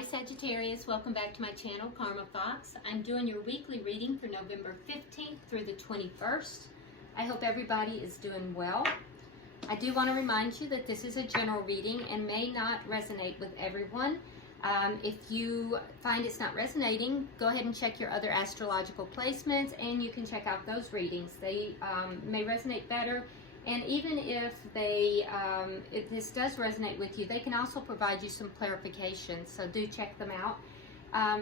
Hi Sagittarius, welcome back to my channel, Karma Fox. I'm doing your weekly reading for November 15th through the 21st. I hope everybody is doing well. I do want to remind you that this is a general reading and may not resonate with everyone. If you find it's not resonating, go ahead and check your other astrological placements and you can check out those readings. They may resonate better. And even if if this does resonate with you, they can also provide you some clarification. So do check them out.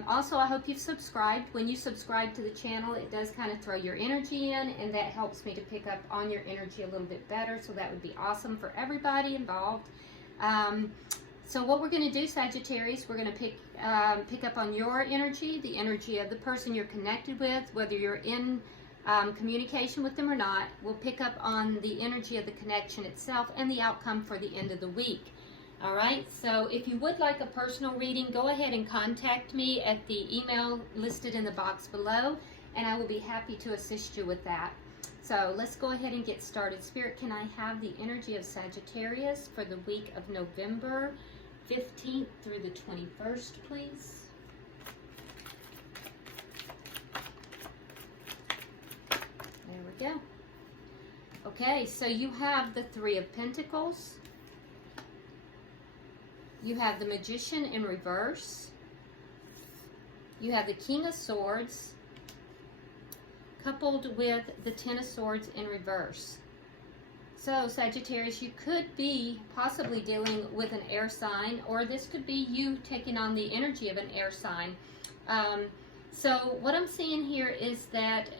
Also, I hope you've subscribed. When you subscribe to the channel, it does kind of throw your energy in, and that helps me to pick up on your energy a little bit better. So that would be awesome for everybody involved. So what we're going to do, Sagittarius, we're going to pick up on your energy, the energy of the person you're connected with, whether you're in communication with them or not. We'll pick up on the energy of the connection itself and the outcome for the end of the week. All right, so if you would like a personal reading, go ahead and contact me at the email listed in the box below, and I will be happy to assist you with that. So let's go ahead and get started. Spirit, can I have the energy of Sagittarius for the week of November 15th through the 21st, please? There we go. Okay, so you have the Three of Pentacles. You have the Magician in reverse. You have the King of Swords, coupled with the Ten of Swords in reverse. So, Sagittarius, you could be possibly dealing with an air sign, or this could be you taking on the energy of an air sign. So what I'm seeing here is that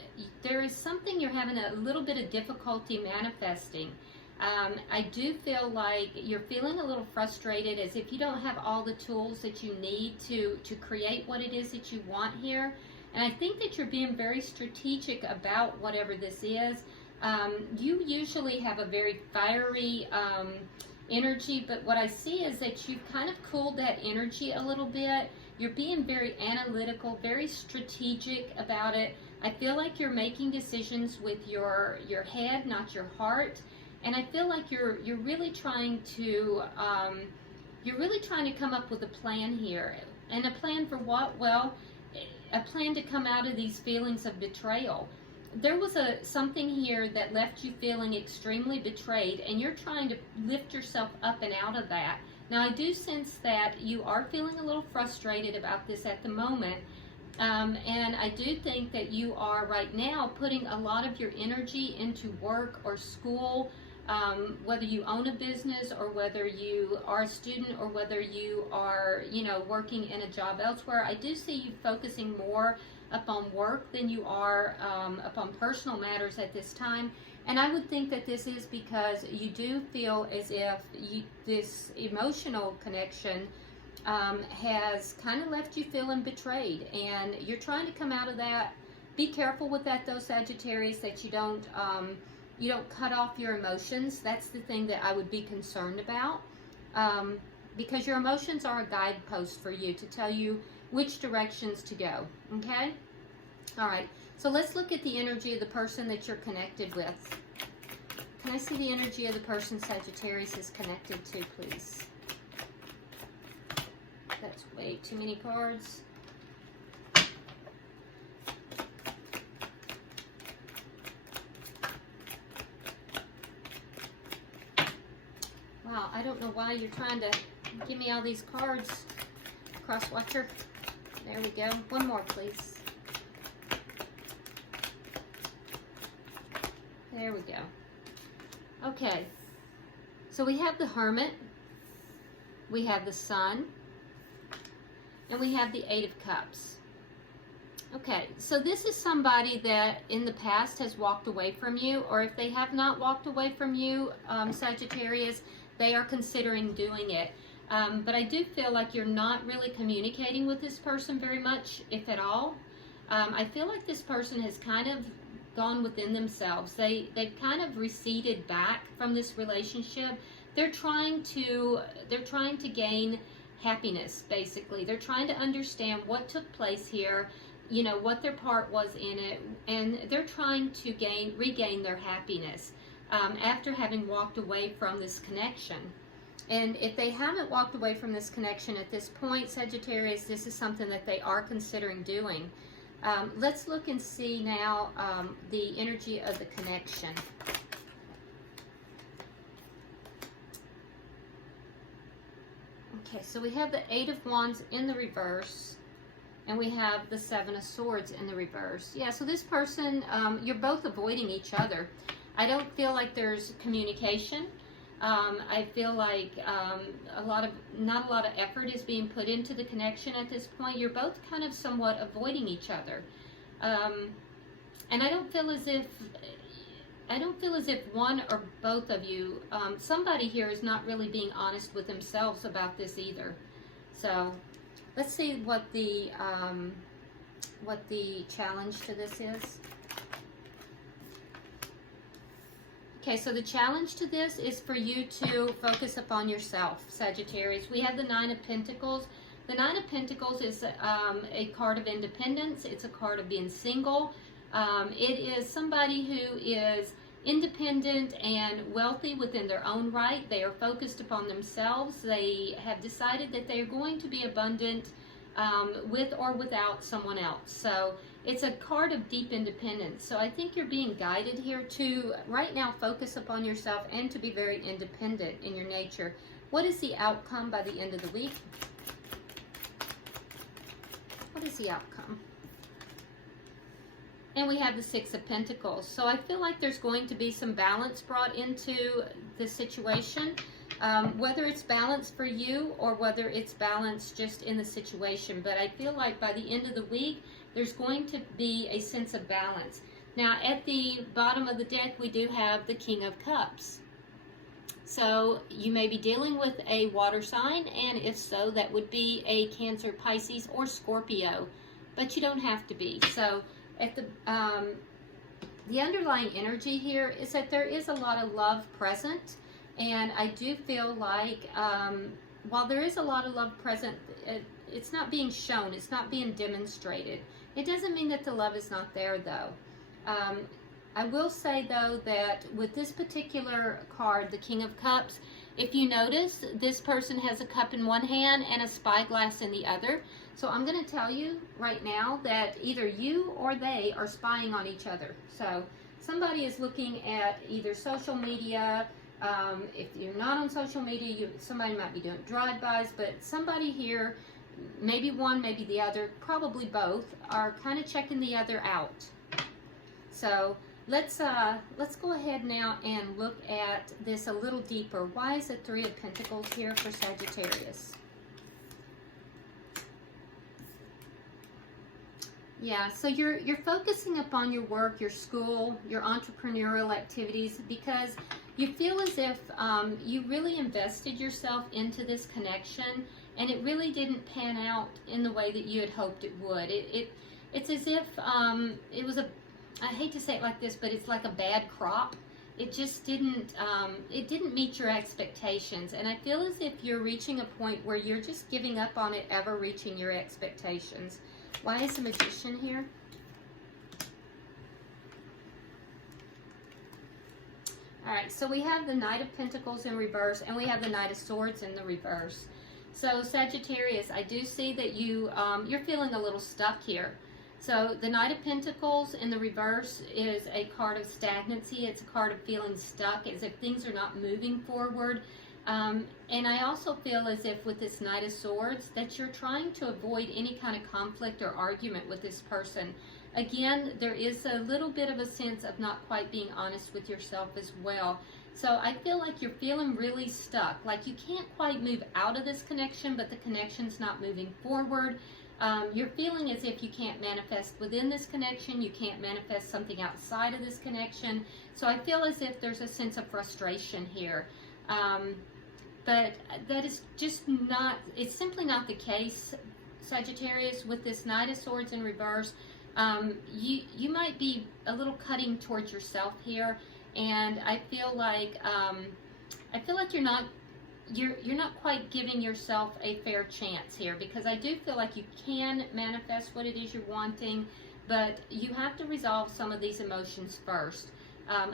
there is something you're having a little bit of difficulty manifesting. I do feel like you're feeling a little frustrated, as if you don't have all the tools that you need to create what it is that you want here. And I think that you're being very strategic about whatever this is. You usually have a very fiery energy, but what I see is that you've kind of cooled that energy a little bit. You're being very analytical, very strategic about it. I feel like you're making decisions with your head, not your heart. And I feel like you're really trying to come up with a plan here. And a plan for what? Well, a plan to come out of these feelings of betrayal. There was something here that left you feeling extremely betrayed, and you're trying to lift yourself up and out of that. Now, I do sense that you are feeling a little frustrated about this at the moment, and I do think that you are right now putting a lot of your energy into work or school, whether you own a business or whether you are a student or whether you are, working in a job elsewhere. I do see you focusing more upon work than you are upon personal matters at this time. And I would think that this is because you do feel as if this emotional connection has kind of left you feeling betrayed, and you're trying to come out of that. Be careful with that, though, Sagittarius, that you don't cut off your emotions. That's the thing that I would be concerned about, because your emotions are a guidepost for you to tell you which directions to go. Okay? All right. So let's look at the energy of the person that you're connected with. Can I see the energy of the person Sagittarius is connected to, please? That's way too many cards. Wow, I don't know why you're trying to give me all these cards. Crosswatcher. There we go. One more, please. There we go. Okay. So we have the Hermit. We have the Sun. And we have the Eight of Cups. Okay. So this is somebody that in the past has walked away from you, or if they have not walked away from you, Sagittarius, they are considering doing it. But I do feel like you're not really communicating with this person very much, if at all. I feel like this person has kind of gone within themselves. They've kind of receded back from this relationship. They're trying to gain happiness, basically. They're trying to understand what took place here, what their part was in it, and they're trying to regain their happiness after having walked away from this connection. And if they haven't walked away from this connection at this point, Sagittarius, this is something that they are considering doing. Let's look and see now the energy of the connection. Okay, so we have the Eight of Wands in the reverse, and we have the Seven of Swords in the reverse. Yeah, so this person, you're both avoiding each other. I don't feel like there's communication. I feel like not a lot of effort is being put into the connection at this point. You're both kind of somewhat avoiding each other. And I don't feel as if one or both of you, somebody here is not really being honest with themselves about this either. So let's see what the challenge to this is. Okay, so the challenge to this is for you to focus upon yourself, Sagittarius. We have the Nine of Pentacles. The Nine of Pentacles is a card of independence. It's a card of being single. It is somebody who is independent and wealthy within their own right. They are focused upon themselves. They have decided that they are going to be abundant with or without someone else. So it's a card of deep independence. So I think you're being guided here to right now focus upon yourself and to be very independent in your nature. What is the outcome by the end of the week? What is the outcome? And we have the Six of Pentacles. So I feel like there's going to be some balance brought into the situation. Whether it's balance for you or whether it's balance just in the situation. But I feel like by the end of the week, there's going to be a sense of balance. Now, at the bottom of the deck, we do have the King of Cups. So you may be dealing with a water sign, and if so, that would be a Cancer, Pisces, or Scorpio. But you don't have to be. So at the underlying energy here is that there is a lot of love present. And I do feel like while there is a lot of love present, it's not being shown. It's not being demonstrated. It doesn't mean that the love is not there, though. I will say, though, that with this particular card, the King of Cups, if you notice, this person has a cup in one hand and a spyglass in the other. So I'm going to tell you right now that either you or they are spying on each other. So somebody is looking at either social media. If you're not on social media, somebody might be doing drive-bys, but somebody here, maybe one, maybe the other, probably both, are kind of checking the other out. So let's go ahead now and look at this a little deeper. Why is the Three of Pentacles here for Sagittarius? Yeah, so you're focusing upon your work, your school, your entrepreneurial activities, because you feel as if you really invested yourself into this connection, and it really didn't pan out in the way that you had hoped it would. It's as if it was I hate to say it like this, but it's like a bad crop. It just didn't meet your expectations, and I feel as if you're reaching a point where you're just giving up on it ever reaching your expectations. Why is the Magician here? All right, so we have the Knight of Pentacles in reverse, and we have the Knight of Swords in the reverse. So Sagittarius, I do see that you're feeling a little stuck here. So the Knight of Pentacles in the reverse is a card of stagnancy. It's a card of feeling stuck, as if things are not moving forward. And I also feel as if with this Knight of Swords that you're trying to avoid any kind of conflict or argument with this person. Again, there is a little bit of a sense of not quite being honest with yourself as well. So I feel like you're feeling really stuck, like you can't quite move out of this connection, but the connection's not moving forward. You're feeling as if you can't manifest within this connection, you can't manifest something outside of this connection. So I feel as if there's a sense of frustration here. But that is just not, it's simply not the case, Sagittarius. With this Knight of Swords in reverse, you might be a little cutting towards yourself here, and I feel like you're not quite giving yourself a fair chance here, because I do feel like you can manifest what it is you're wanting, but you have to resolve some of these emotions first.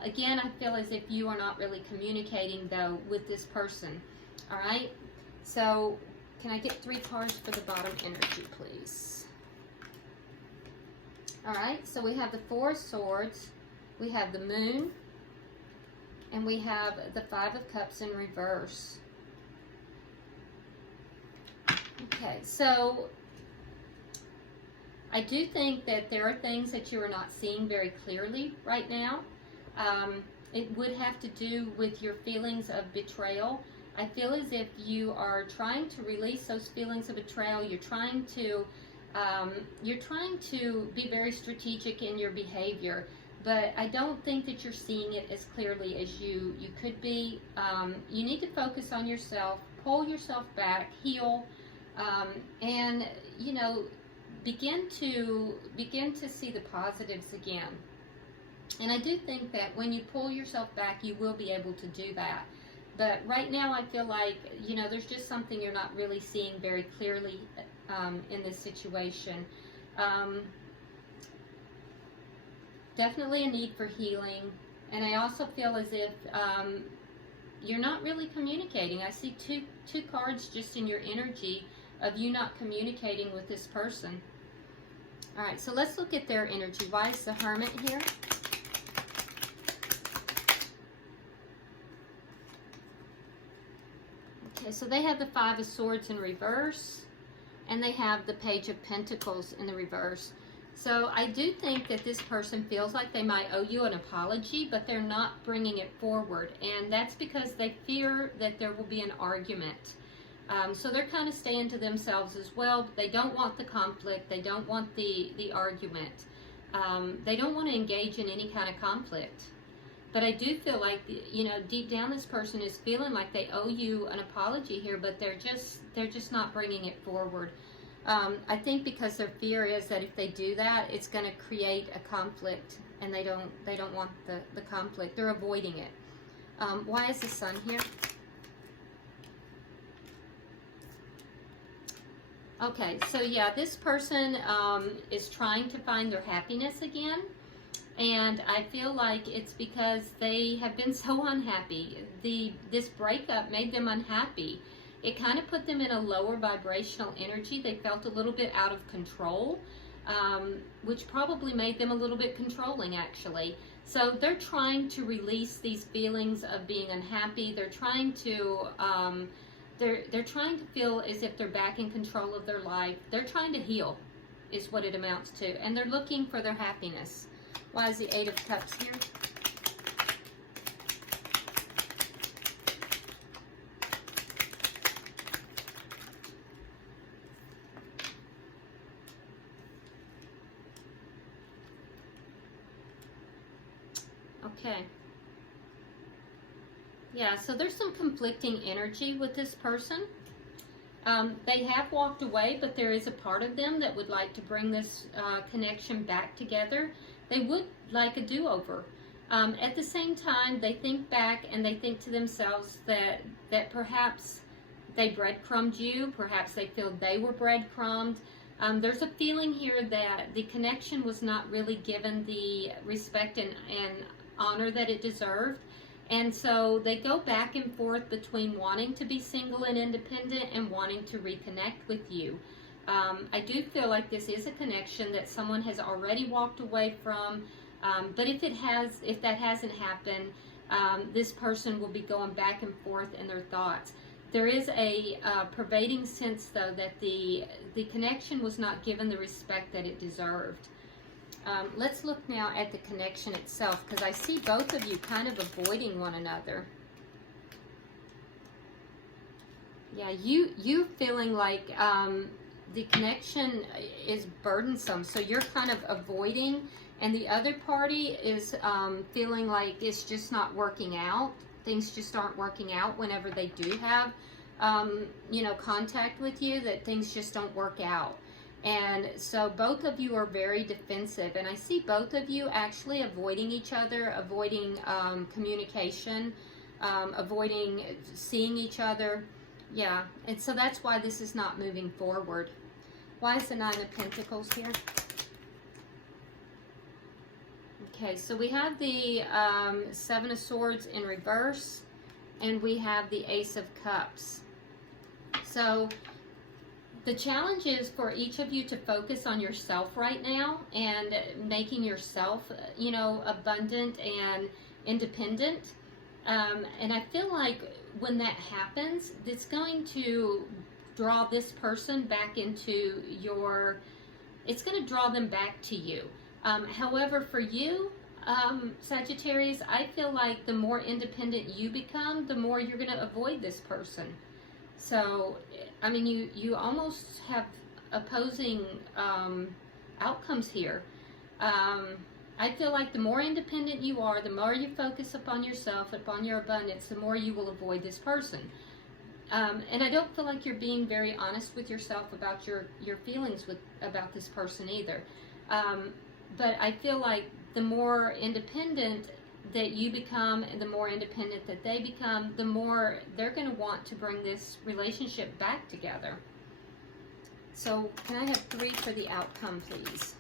Again, I feel as if you are not really communicating, though, with this person. All right, so can I get 3 cards for the bottom energy, please? All right, so we have the 4 of Swords, we have the Moon, and we have the 5 of Cups in reverse. Okay, so I do think that there are things that you are not seeing very clearly right now. It would have to do with your feelings of betrayal. I feel as if you are trying to release those feelings of betrayal. You're trying to be very strategic in your behavior, but I don't think that you're seeing it as clearly as you could be. You need to focus on yourself, pull yourself back, heal, and begin to see the positives again. And I do think that when you pull yourself back, you will be able to do that. But right now, I feel like, there's just something you're not really seeing very clearly in this situation. Definitely a need for healing. And I also feel as if you're not really communicating. I see two cards just in your energy of you not communicating with this person. All right, so let's look at their energy. Why is the Hermit here? Okay, so they have the 5 of Swords in reverse, and they have the Page of Pentacles in the reverse. So I do think that this person feels like they might owe you an apology, but they're not bringing it forward. And that's because they fear that there will be an argument. So they're kind of staying to themselves as well. They don't want the conflict. They don't want the argument. They don't want to engage in any kind of conflict. But I do feel like, deep down this person is feeling like they owe you an apology here, but they're just not bringing it forward. I think because their fear is that if they do that, it's going to create a conflict, and they don't want the conflict. They're avoiding it. Why is the Sun here? Okay, so yeah, this person is trying to find their happiness again. And I feel like it's because they have been so unhappy. This breakup made them unhappy. It kind of put them in a lower vibrational energy. They felt a little bit out of control, which probably made them a little bit controlling, actually. So they're trying to release these feelings of being unhappy. They're trying to they're trying to feel as if they're back in control of their life. They're trying to heal, is what it amounts to, and they're looking for their happiness. Why is the 8 of Cups here? Okay. Yeah, so there's some conflicting energy with this person. They have walked away, but there is a part of them that would like to bring this connection back together. They would like a do-over. At the same time, they think back and they think to themselves that perhaps they breadcrumbed you. Perhaps they feel they were breadcrumbed. There's a feeling here that the connection was not really given the respect and honor that it deserved. And so they go back and forth between wanting to be single and independent and wanting to reconnect with you. I do feel like this is a connection that someone has already walked away from, but if that hasn't happened, this person will be going back and forth in their thoughts. There is a pervading sense, though, that the connection was not given the respect that it deserved. Let's look now at the connection itself, because I see both of you kind of avoiding one another. Yeah, you feeling like the connection is burdensome, so you're kind of avoiding, and the other party is feeling like it's just not working out. Things just aren't working out whenever they do have, contact with you, that things just don't work out. And so both of you are very defensive, and I see both of you actually avoiding each other, avoiding communication, avoiding seeing each other. Yeah, and so that's why this is not moving forward. Why is the 9 of Pentacles here? Okay, so we have the 7 of Swords in reverse, and we have the Ace of Cups. So the challenge is for each of you to focus on yourself right now and making yourself, you know, abundant and independent. And I feel like when that happens, it's going to draw this person back into your, it's going to draw them back to you. However, for you, Sagittarius, I feel like the more independent you become, the more you're going to avoid this person. So, I mean, you almost have opposing outcomes here. I feel like the more independent you are, the more you focus upon yourself, upon your abundance, the more you will avoid this person. And I don't feel like you're being very honest with yourself about your feelings about this person either. But I feel like the more independent that you become and the more independent that they become, the more they're going to want to bring this relationship back together. So can I have 3 for the outcome, please?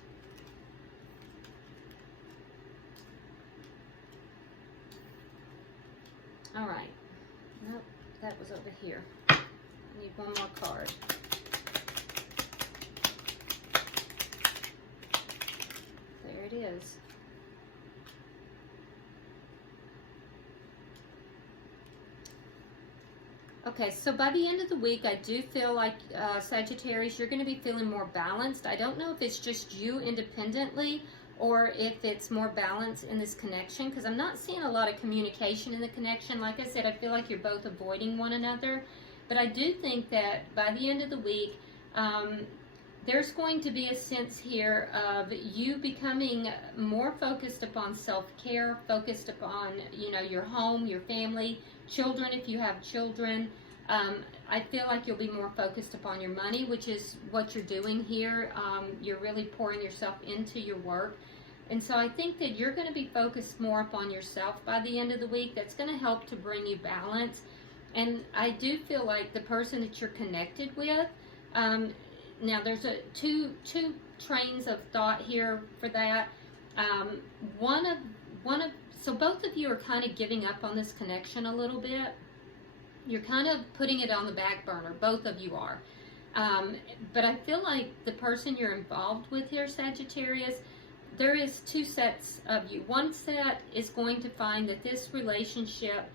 All right. Nope, that was over here. I need one more card. There it is. Okay, so by the end of the week, I do feel like, Sagittarius, you're going to be feeling more balanced. I don't know if it's just you independently or if it's more balance in this connection, because I'm not seeing a lot of communication in the connection. Like I said, I feel like you're both avoiding one another. But I do think that by the end of the week, there's going to be a sense here of you becoming more focused upon self-care, focused upon, you know, your home, your family, children if you have children. I feel like you'll be more focused upon your money, which is what you're doing here. You're really pouring yourself into your work. And so I think that you're going to be focused more upon yourself by the end of the week. That's going to help to bring you balance. And I do feel like the person that you're connected with, now there's two trains of thought here for that. So both of you are kind of giving up on this connection a little bit. You're kind of putting it on the back burner. Both of you are. But I feel like the person you're involved with here, Sagittarius, there is 2 sets of you. One set is going to find that this relationship,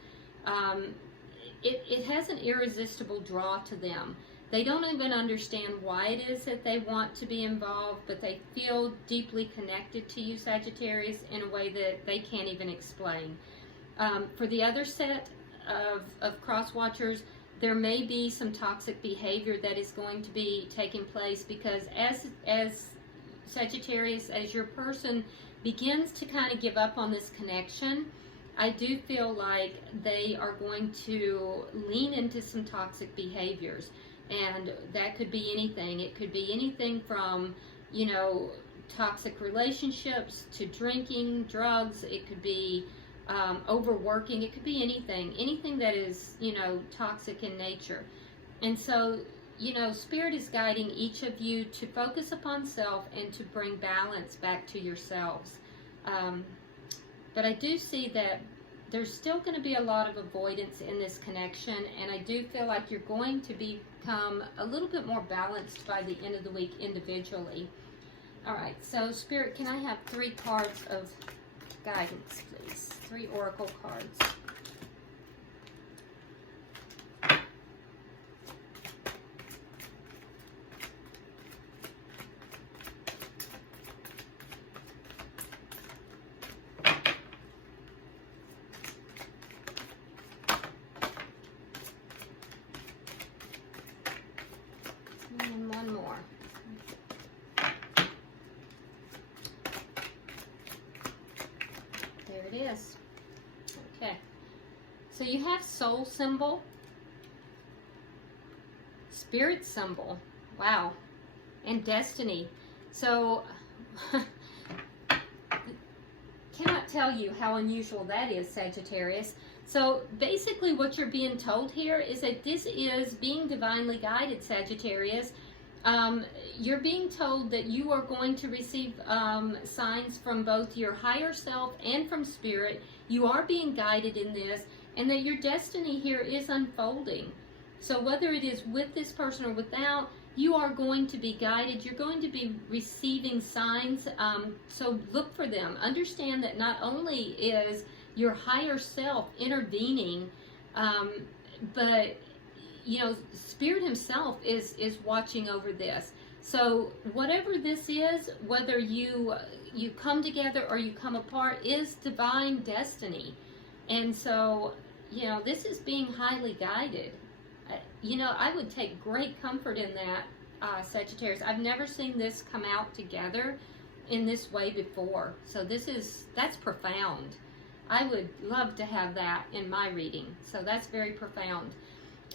it has an irresistible draw to them. They don't even understand why it is that they want to be involved, but they feel deeply connected to you, Sagittarius, in a way that they can't even explain. For the other set of cross-watchers, there may be some toxic behavior that is going to be taking place, because as Sagittarius, as your person begins to kind of give up on this connection, I do feel like they are going to lean into some toxic behaviors. And that could be anything. It could be anything from, you know, toxic relationships to drinking, drugs. It could be overworking. It could be anything that is, you know, toxic in nature. And so, you know, Spirit is guiding each of you to focus upon self and to bring balance back to yourselves. But I do see that there's still going to be a lot of avoidance in this connection, and I do feel like you're going to become a little bit more balanced by the end of the week individually. All right, so Spirit, can I have 3 cards of guidance, please? 3 oracle cards. And one more. There it is. Okay. So you have soul symbol, spirit symbol, wow, and destiny. So cannot tell you how unusual that is, Sagittarius. So basically what you're being told here is that this is being divinely guided, Sagittarius. You're being told that you are going to receive signs from both your higher self and from Spirit. You are being guided in this, and that your destiny here is unfolding. So whether it is with this person or without, you are going to be guided. You're going to be receiving signs. So look for them. Understand that not only is your higher self intervening, but you know, Spirit himself is watching over this. So whatever this is, whether you come together or you come apart, is divine destiny. And so, you know, this is being highly guided. You know, I would take great comfort in that, Sagittarius. I've never seen this come out together in this way before. So that's profound. I would love to have that in my reading. So that's very profound.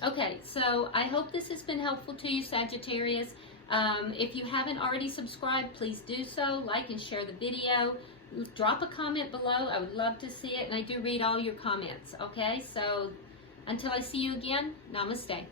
Okay, so I hope this has been helpful to you, Sagittarius. If you haven't already subscribed, please do so. Like and share the video. Drop a comment below. I would love to see it, and I do read all your comments. Okay, so until I see you again, namaste.